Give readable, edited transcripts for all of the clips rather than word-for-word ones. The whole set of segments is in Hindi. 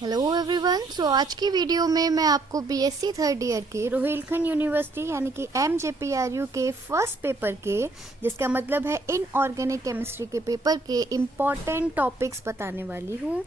Hello everyone. सो आज की वीडियो में मैं आपको बीएससी थर्ड ईयर के रोहिलखंड यूनिवर्सिटी यानी कि एमजेपीआरयू के फर्स्ट पेपर के, जिसका मतलब है इनऑर्गेनिक केमिस्ट्री के पेपर के इम्पॉर्टेंट टॉपिक्स बताने वाली हूँ।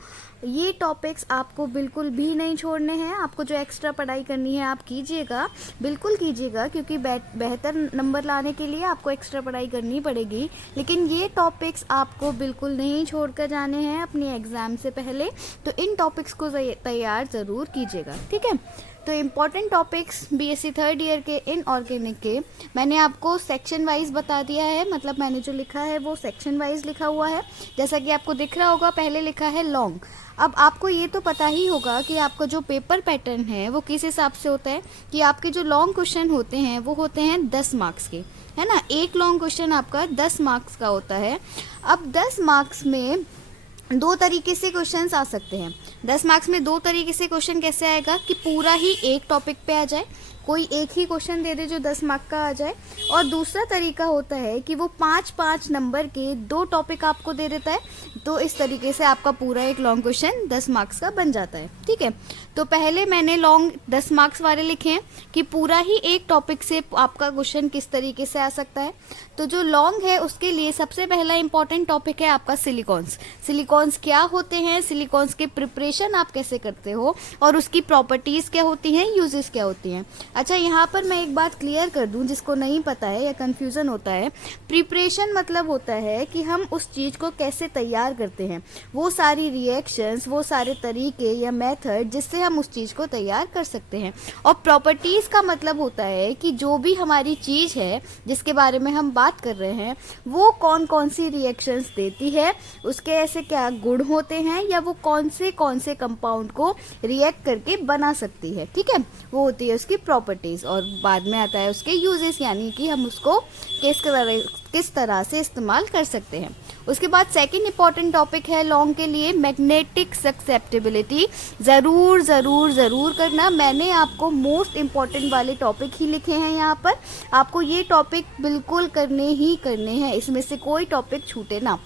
ये टॉपिक्स आपको बिल्कुल भी नहीं छोड़ने हैं। आपको जो एक्स्ट्रा पढ़ाई करनी है आप कीजिएगा, बिल्कुल कीजिएगा, क्योंकि बेहतर नंबर लाने के लिए आपको एक्स्ट्रा पढ़ाई करनी पड़ेगी। लेकिन ये टॉपिक्स आपको बिल्कुल नहीं छोड़कर जाने हैं अपने एग्ज़ाम से पहले, तो इन टॉपिक्स को तैयार ज़रूर कीजिएगा, ठीक है। तो important topics BSc third year के इनऑर्गेनिक के मैंने आपको सेक्शन वाइज बता दिया है। मतलब मैंने जो लिखा है वो सेक्शन वाइज लिखा हुआ है, जैसा कि आपको दिख रहा होगा। पहले लिखा है लॉन्ग। अब आपको ये तो पता ही होगा कि आपका जो पेपर पैटर्न है वो किस हिसाब से होता है कि आपके जो लॉन्ग क्वेश्चन होते हैं वो होते हैं 10 मार्क्स के, है ना। एक लॉन्ग क्वेश्चन आपका 10 मार्क्स का होता है। अब 10 मार्क्स में दो तरीके से क्वेश्चंस आ सकते हैं। 10 मार्क्स में दो तरीके से क्वेश्चन कैसे आएगा कि पूरा ही एक टॉपिक पे आ जाए, कोई एक ही क्वेश्चन दे दे जो 10 मार्क का आ जाए। और दूसरा तरीका होता है कि वो 5-5 नंबर के दो टॉपिक आपको दे देता है, तो इस तरीके से आपका पूरा एक लॉन्ग क्वेश्चन 10 मार्क्स का बन जाता है, ठीक है। तो पहले मैंने लॉन्ग 10 मार्क्स वाले लिखे हैं कि पूरा ही एक टॉपिक से आपका क्वेश्चन किस तरीके से आ सकता है। तो जो लॉन्ग है उसके लिए सबसे पहला इंपॉर्टेंट टॉपिक है आपका सिलिकॉन्स। सिलिकॉन्स क्या होते हैं, सिलिकॉन्स के प्रिपरेशन आप कैसे करते हो, और उसकी प्रॉपर्टीज क्या होती हैं, यूजेस क्या होती हैं। अच्छा, यहाँ पर मैं एक बात क्लियर कर दूं जिसको नहीं पता है या कंफ्यूजन होता है। प्रिपरेशन मतलब होता है कि हम उस चीज़ को कैसे तैयार करते हैं, वो सारी रिएक्शंस, वो सारे तरीके या मेथड जिससे हम उस चीज़ को तैयार कर सकते हैं। और प्रॉपर्टीज़ का मतलब होता है कि जो भी हमारी चीज़ है जिसके बारे में हम बात कर रहे हैं वो कौन कौन सी रिएक्शंस देती है, उसके ऐसे क्या गुण होते हैं, या वो कौन से कंपाउंड को रिएक्ट करके बना सकती है, ठीक है। वो होती है उसकी प्रॉपर्टीज। और बाद में आता है उसके यूजेस, यानी कि हम उसको किस तरह से इस्तेमाल कर सकते हैं। उसके बाद सेकंड इंपॉर्टेंट टॉपिक है लॉन्ग के लिए मैग्नेटिक ससेप्टिबिलिटी। ज़रूर ज़रूर ज़रूर करना। मैंने आपको मोस्ट इम्पॉर्टेंट वाले टॉपिक ही लिखे हैं यहाँ पर। आपको ये टॉपिक बिल्कुल करने ही करने हैं, इसमें से कोई टॉपिक छूटे ना।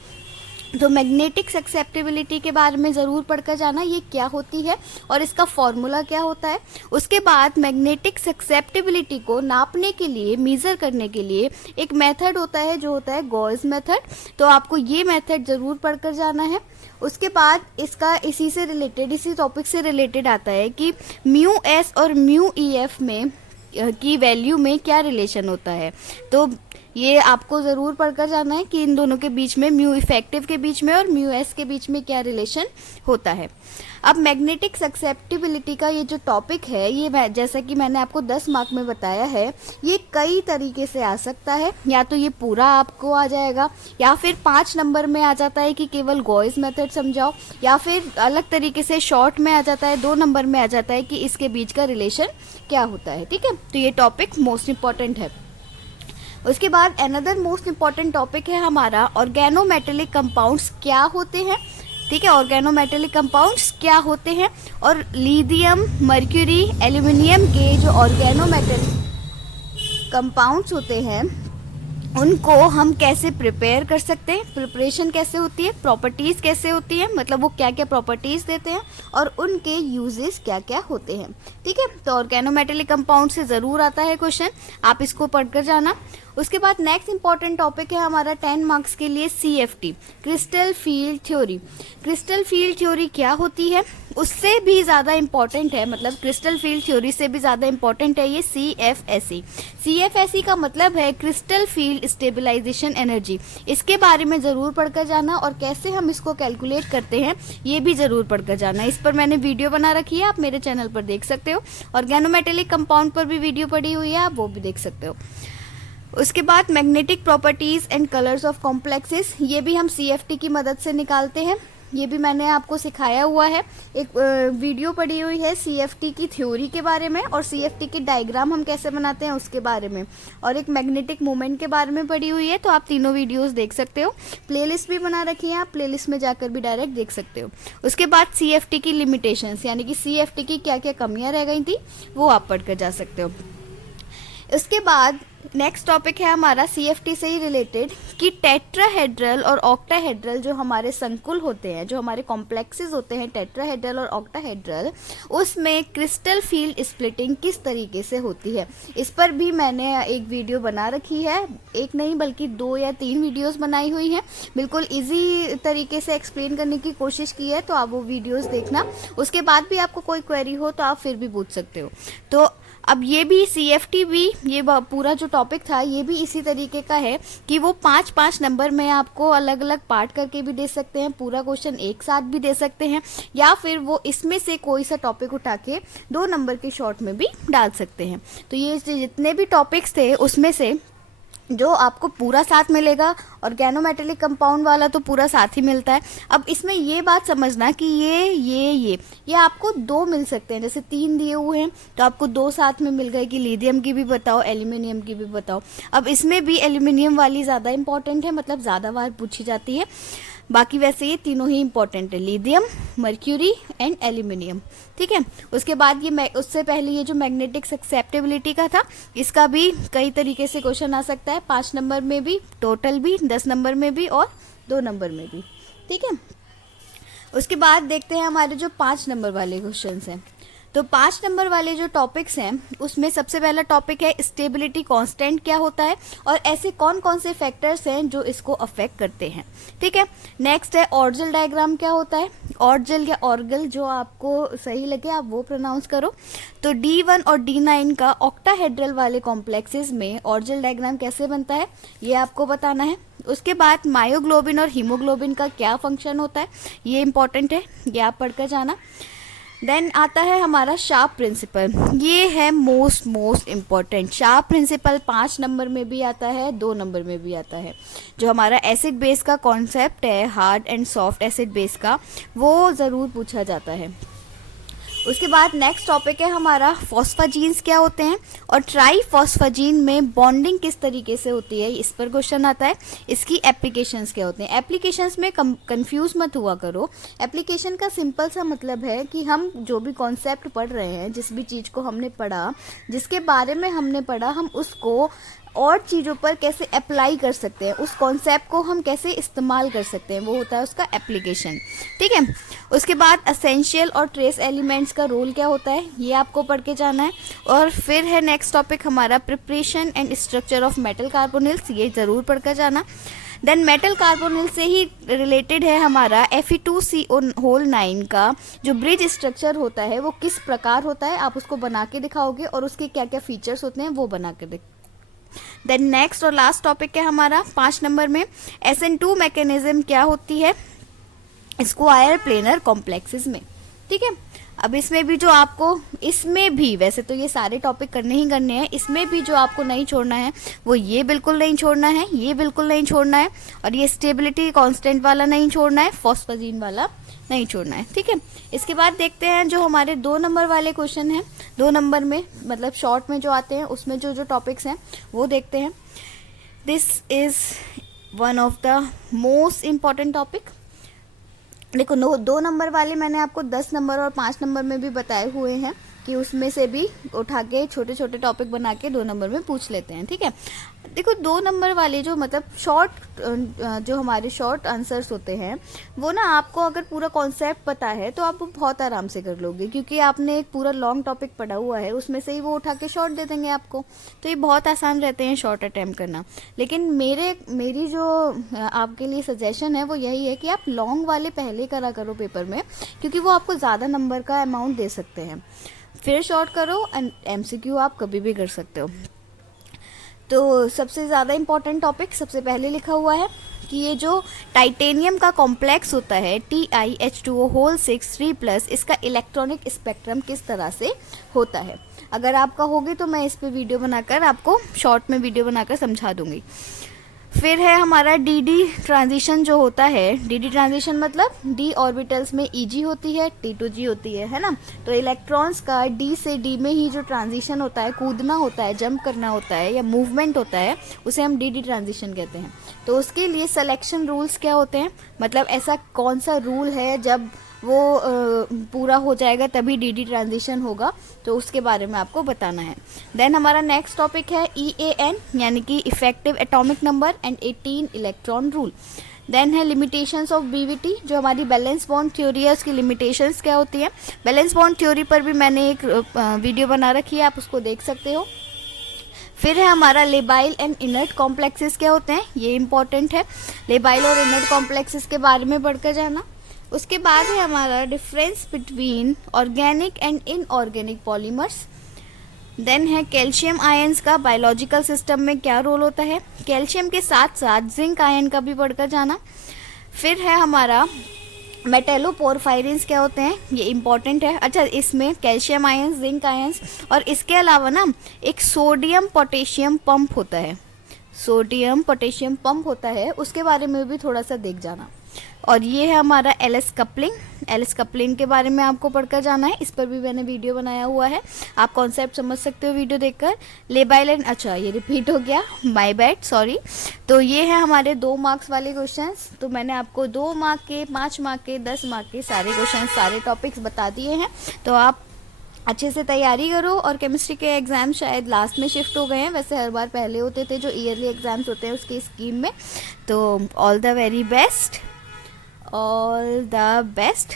तो मैग्नेटिक ससेप्टिबिलिटी के बारे में ज़रूर पढ़कर जाना, ये क्या होती है और इसका फॉर्मूला क्या होता है। उसके बाद मैग्नेटिक ससेप्टिबिलिटी को नापने के लिए, मेज़र करने के लिए एक मेथड होता है जो होता है गॉस मेथड। तो आपको ये मेथड ज़रूर पढ़कर जाना है। उसके बाद इसका इसी से रिलेटेड, इसी टॉपिक से रिलेटेड आता है कि म्यू एस और म्यू ई एफ में की वैल्यू में क्या रिलेशन होता है। तो ये आपको ज़रूर पढ़कर जाना है कि इन दोनों के बीच में, म्यू इफेक्टिव के बीच में और म्यू एस के बीच में क्या रिलेशन होता है। अब मैग्नेटिक ससेप्टिबिलिटी का ये जो टॉपिक है, ये जैसा कि मैंने आपको 10 मार्क में बताया है, ये कई तरीके से आ सकता है। या तो ये पूरा आपको आ जाएगा, या फिर 5 नंबर में आ जाता है कि केवल गॉस मेथड समझाओ, या फिर अलग तरीके से शॉर्ट में आ जाता है, 2 नंबर में आ जाता है कि इसके बीच का रिलेशन क्या होता है, ठीक है। तो ये टॉपिक मोस्ट इंपॉर्टेंट है। उसके बाद अनदर मोस्ट इम्पॉर्टेंट टॉपिक है हमारा ऑर्गेनोमेटेलिक कंपाउंड्स क्या होते हैं, ठीक है। ऑर्गेनोमेटेलिक कंपाउंड्स क्या होते हैं, और लिथियम, मर्क्यूरी, एल्यूमिनियम के जो ऑर्गेनोमेटेलिक कंपाउंड्स होते हैं उनको हम कैसे प्रिपेयर कर सकते हैं, प्रिपरेशन कैसे होती है, प्रॉपर्टीज़ कैसे होती है, मतलब वो क्या क्या प्रॉपर्टीज़ देते हैं और उनके यूजेस क्या क्या होते हैं, ठीक है। तो ऑर्गेनोमेटेलिक कंपाउंड से ज़रूर आता है क्वेश्चन, आप इसको पढ़कर जाना। उसके बाद नेक्स्ट इंपॉर्टेंट टॉपिक है हमारा 10 मार्क्स के लिए CFT, crystal field theory. Crystal field theory क्या होती है, उससे भी ज़्यादा इम्पॉर्टेंट है, मतलब क्रिस्टल फील्ड थ्योरी से भी ज़्यादा इम्पॉर्टेंट है ये CFSE। CFSE का मतलब है क्रिस्टल फील्ड स्टेबलाइजेशन एनर्जी। इसके बारे में ज़रूर पढ़कर जाना, और कैसे हम इसको कैलकुलेट करते हैं ये भी ज़रूर पढ़कर जाना। इस पर मैंने वीडियो बना रखी है, आप मेरे चैनल पर देख सकते हो। ऑर्गेनोमेटेलिक कंपाउंड पर भी वीडियो पड़ी हुई है, आप वो भी देख सकते हो। उसके बाद magnetic properties and colours of complexes, ये भी हम CFT की मदद से निकालते हैं। ये भी मैंने आपको सिखाया हुआ है, एक वीडियो पड़ी हुई है CFT की थ्योरी के बारे में, और CFT की डायग्राम हम कैसे बनाते हैं उसके बारे में, और एक मैग्नेटिक मोमेंट के बारे में पड़ी हुई है। तो आप तीनों वीडियोस देख सकते हो। प्लेलिस्ट भी बना रखी है, आप प्लेलिस्ट में जाकर भी डायरेक्ट देख सकते हो। उसके बाद CFT की लिमिटेशंस, यानी कि CFT की क्या क्या कमियाँ रह गई थी वो आप पढ़कर जा सकते हो। उसके बाद नेक्स्ट टॉपिक है हमारा सीएफटी से ही रिलेटेड कि टेट्राहेड्रल और ऑक्टाहेड्रल जो हमारे संकुल होते हैं, जो हमारे कॉम्प्लेक्सेस होते हैं टेट्राहेड्रल और ऑक्टाहेड्रल, उसमें क्रिस्टल फील्ड स्प्लिटिंग किस तरीके से होती है। इस पर भी मैंने एक वीडियो बना रखी है, एक नहीं बल्कि 2 या 3 वीडियोस बनाई हुई हैं, बिल्कुल इजी तरीके से एक्सप्लेन करने की कोशिश की है, तो आप वो वीडियोस देखना। उसके बाद भी आपको कोई क्वेरी हो तो आप फिर भी पूछ सकते हो। तो अब ये भी सीएफटी भी, ये पूरा जो टॉपिक था ये भी इसी तरीके का है कि वो 5-5 नंबर में आपको अलग अलग पार्ट करके भी दे सकते हैं, पूरा क्वेश्चन एक साथ भी दे सकते हैं, या फिर वो इसमें से कोई सा टॉपिक उठा के 2 नंबर के शॉर्ट में भी डाल सकते हैं। तो ये जितने भी टॉपिक्स थे उसमें से जो आपको पूरा साथ मिलेगा, ऑर्गेनोमेटेलिक कंपाउंड वाला तो पूरा साथ ही मिलता है। अब इसमें ये बात समझना कि ये आपको 2 मिल सकते हैं, जैसे 3 दिए हुए हैं तो आपको 2 साथ में मिल गए कि लिथियम की भी बताओ, एल्यूमिनियम की भी बताओ। अब इसमें भी एल्यूमिनियम वाली ज़्यादा इंपॉर्टेंट है, मतलब ज़्यादा बार पूछी जाती है। बाकी वैसे ये तीनों ही इंपॉर्टेंट है, लिथियम, मर्क्यूरी एंड एल्यूमिनियम। ठीक है, उसके बाद ये उससे पहले ये जो मैग्नेटिक सक्सेप्टेबिलिटी का था, इसका भी कई तरीके से क्वेश्चन आ सकता है, 5 नंबर में भी, टोटल भी, 10 नंबर में भी और 2 नंबर में भी। ठीक है, उसके बाद देखते हैं हमारे जो 5 नंबर वाले क्वेश्चन हैं। तो 5 नंबर वाले जो टॉपिक्स हैं उसमें सबसे पहला टॉपिक है स्टेबिलिटी कांस्टेंट क्या होता है और ऐसे कौन कौन से फैक्टर्स हैं जो इसको अफेक्ट करते हैं। ठीक है, नेक्स्ट है ऑर्जल डायग्राम क्या होता है, ऑर्जल या ऑर्गल जो आपको सही लगे आप वो प्रोनाउंस करो। तो D1 और D9 का ऑक्टाहेड्रल वाले कॉम्प्लेक्सेस में ऑर्जल डायग्राम कैसे बनता है ये आपको बताना है। उसके बाद मायोग्लोबिन और हीमोग्लोबिन का क्या फंक्शन होता है ये इंपॉर्टेंट है, ये आप पढ़कर जाना। देन आता है हमारा शार्प प्रिंसिपल, ये है most important. Sharp principle 5 number में भी आता है, 2 नंबर में भी आता है। जो हमारा एसिड बेस का कॉन्सेप्ट है, hard and soft acid base का, वो ज़रूर पूछा जाता है। उसके बाद नेक्स्ट टॉपिक है हमारा फॉस्फाजीन्स क्या होते हैं और ट्राई फॉस्फाजीन में बॉन्डिंग किस तरीके से होती है, इस पर क्वेश्चन आता है। इसकी एप्लीकेशंस क्या होते हैं, एप्लीकेशंस में कंफ्यूज मत हुआ करो। एप्लीकेशन का सिंपल सा मतलब है कि हम जो भी कॉन्सेप्ट पढ़ रहे हैं, जिस भी चीज़ को हमने पढ़ा, जिसके बारे में हमने पढ़ा, हम उसको और चीज़ों पर कैसे अप्लाई कर सकते हैं, उस कॉन्सेप्ट को हम कैसे इस्तेमाल कर सकते हैं, वो होता है उसका एप्लीकेशन। ठीक है, उसके बाद असेंशियल और ट्रेस एलिमेंट्स का रोल क्या होता है ये आपको पढ़ के जाना है। और फिर है नेक्स्ट टॉपिक हमारा preparation and structure of metal carbonyls, ये ज़रूर पढ़ कर जाना। देन मेटल कार्बोनिल से ही रिलेटेड है हमारा Fe2CO9 का जो ब्रिज स्ट्रक्चर होता है वो किस प्रकार होता है, आप उसको बना के दिखाओगे और उसके क्या क्या फीचर्स होते हैं वो बना के देन नेक्स्ट और लास्ट टॉपिक है हमारा 5 नंबर में SN2 मैकेनिज्म क्या होती है स्क्वायर प्लेनर कॉम्प्लेक्सेस में। ठीक है, अब इसमें भी जो आपको, इसमें भी वैसे तो ये सारे टॉपिक करने ही करने हैं, इसमें भी जो आपको नहीं छोड़ना है वो ये बिल्कुल नहीं छोड़ना है, ये बिल्कुल नहीं छोड़ना है, और ये स्टेबिलिटी कांस्टेंट वाला नहीं छोड़ना है, फॉस्फाजीन वाला नहीं छोड़ना है। ठीक है, इसके बाद देखते हैं जो हमारे 2 नंबर वाले क्वेश्चन हैं, 2 नंबर में मतलब शॉर्ट में जो आते हैं उसमें जो जो टॉपिक्स हैं वो देखते हैं। This is one of the most important topic. देखो 2 नंबर वाले मैंने आपको 10 नंबर और 5 नंबर में भी बताए हुए हैं कि उसमें से भी उठा के छोटे छोटे टॉपिक बना के 2 नंबर में पूछ लेते हैं। ठीक है, देखो 2 नंबर वाले जो मतलब शॉर्ट, जो हमारे शॉर्ट आंसर्स होते हैं वो ना, आपको अगर पूरा कॉन्सेप्ट पता है तो आप बहुत आराम से कर लोगे, क्योंकि आपने एक पूरा लॉन्ग टॉपिक पढ़ा हुआ है, उसमें से ही वो उठा के शॉर्ट दे देंगे आपको, तो ये बहुत आसान रहते हैं शॉर्ट अटैम्प्ट करना। लेकिन मेरी जो आपके लिए सजेशन है वो यही है कि आप लॉन्ग वाले पहले करा करो पेपर में, क्योंकि वो आपको ज़्यादा नंबर का अमाउंट दे सकते हैं, फिर शॉर्ट करो एंड MCQ आप कभी भी कर सकते हो। तो सबसे ज़्यादा इम्पॉर्टेंट टॉपिक सबसे पहले लिखा हुआ है कि ये जो टाइटेनियम का कॉम्प्लेक्स होता है TiH2O6 इसका इलेक्ट्रॉनिक स्पेक्ट्रम किस तरह से होता है। अगर आपका होगी तो मैं इस पे वीडियो बनाकर आपको शॉर्ट में वीडियो बनाकर समझा दूंगी। फिर है हमारा डी ट्रांजिशन जो होता है, डी ट्रांजिशन मतलब डी ऑर्बिटल्स में Eg होती है, T2G होती है ना। तो इलेक्ट्रॉन्स का D से D में ही जो ट्रांजिशन होता है, कूदना होता है, जंप करना होता है या मूवमेंट होता है, उसे हम डी ट्रांजिशन कहते हैं। तो उसके लिए सिलेक्शन रूल्स क्या होते हैं, मतलब ऐसा कौन सा रूल है जब वो पूरा हो जाएगा तभी डीडी ट्रांजिशन होगा, तो उसके बारे में आपको बताना है। देन हमारा नेक्स्ट टॉपिक है EAN यानी कि effective atomic number and 18 electron rule. Then है लिमिटेशंस ऑफ BVT, जो हमारी बैलेंस बॉन्ड थ्योरी है उसकी लिमिटेशंस क्या होती है। बैलेंस बॉन्ड थ्योरी पर भी मैंने एक वीडियो बना रखी है, आप उसको देख सकते हो। फिर है हमारा लेबाइल एंड इनर्ट कॉम्प्लेक्सेस क्या होते हैं, ये इंपॉर्टेंट है, लेबाइल और इनर्ट कॉम्प्लेक्सेस के बारे में पढ़कर जाना। उसके बाद है हमारा difference between organic and inorganic polymers. Then है कैल्शियम आयंस का बायोलॉजिकल सिस्टम में क्या रोल होता है, कैल्शियम के साथ साथ जिंक आयन का भी पढ़कर जाना। फिर है हमारा मेटेलोपोरफायरिन्स क्या होते हैं, ये इंपॉर्टेंट है। अच्छा, इसमें कैल्शियम आयंस, जिंक आयंस और इसके अलावा ना एक सोडियम पोटेशियम पंप होता है, सोडियम पोटेशियम पंप होता है, उसके बारे में भी थोड़ा सा देख जाना। और ये है हमारा एलएस कपलिंग, एलएस कपलिंग के बारे में आपको पढ़कर जाना है, इस पर भी मैंने वीडियो बनाया हुआ है, आप कॉन्सेप्ट समझ सकते हो वीडियो देखकर। लेबाइल एंड, अच्छा ये रिपीट हो गया, माय बैड, सॉरी। तो ये है हमारे 2 मार्क्स वाले क्वेश्चंस, तो मैंने आपको 2 मार्क के, 5 मार्क के, 10 मार्क के सारे क्वेश्चन, सारे टॉपिक्स बता दिए हैं। तो आप अच्छे से तैयारी करो। और केमिस्ट्री के एग्ज़ाम शायद लास्ट में शिफ्ट हो गए हैं, वैसे हर बार पहले होते थे जो ईयरली एग्ज़ाम्स होते हैं उसकी स्कीम में। तो all the very best, all the best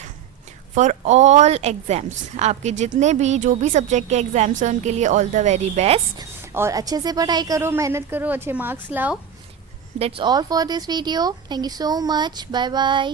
for all exams, आपके जितने भी जो भी सब्जेक्ट के एग्ज़ाम्स हैं उनके लिए ऑल द वेरी बेस्ट। और अच्छे से पढ़ाई करो, मेहनत करो, अच्छे मार्क्स लाओ। That's all for this video, thank you so much, bye bye.